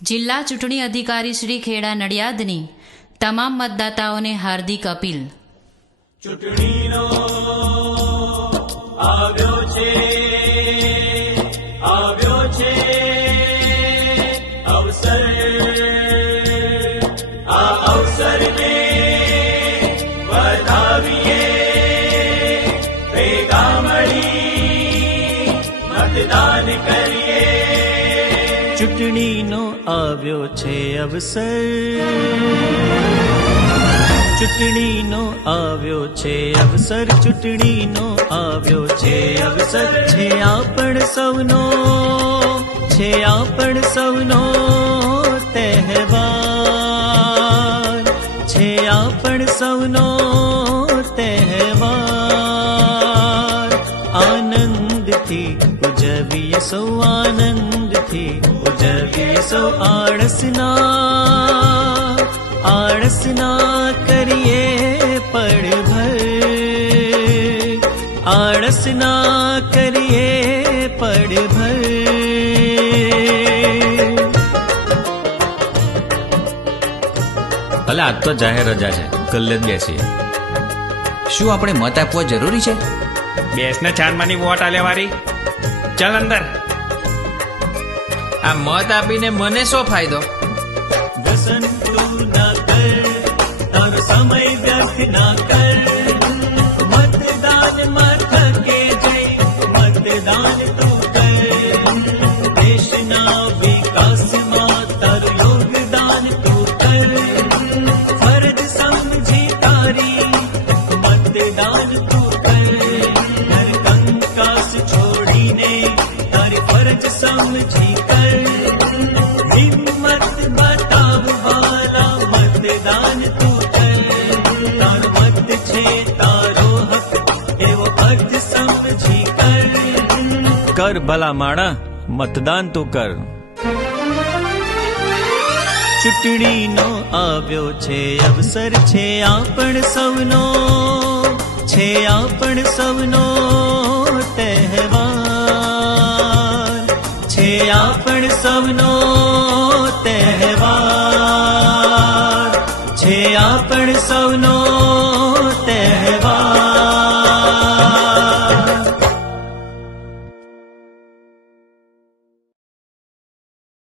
જિલ્લા ચૂંટણી અધિકારી શ્રી ખેડા નડિયાદની તમામ મતદાતાઓને હાર્દિક અપીલ. ચૂંટણીનો આવ્યો છે અવસર, આ અવસરને વધાવીએ, ભેગા મળી મતદાન કરીએ. ચૂંટણીનો આવ્યો છે અવસર, ચૂંટણીનો આવ્યો છે અવસર, ચૂંટણીનો આવ્યો છે અવસર. છે આપણ સૌનો, છે આપણ સૌનો તહેવાર, છે આપણ સૌનો તહેવાર. આનંદથી ઉજવીએ સૌ, આનંદથી ઉજવીએ સૌ. આળસના કરીએ પળભર, આળસના કરીએ પળભર. ભલે આજ તો જાહેર રજા છે, ગલ્લે જ બેસીએ. શું આપણે મત આપવો જરૂરી છે? બેસને ચાંદમાની વોટ આલે વારી, ચાલ અંદર. આ મત આપીને મને શું ફાયદો? વ્યસન તું ના કર, તારો સમય વ્યર્થ ના કર. મતદાનમાં થકે જઈ, મતદાન તું કર. દેશના વિકાસમાં તારું યોગદાન તું કર. ફરજ સમજી તારી મતદાન તું કર. નરકંકાસ છોડીને તારી ફરજ સમજી કર. હિંમત બતાવવાલા મતદાન તું કર. તારો મત છે તારો હક, એવો અર્થ સમજી કર. કર ભલા માણા, મતદાન તું કર. ચૂંટણીનો આવ્યો છે અવસર, છે આપણ સૌનો, છે આપણ સૌનો તહેવાર, છે આપણ સૌનો તહેવાર, છે આપણ સૌનો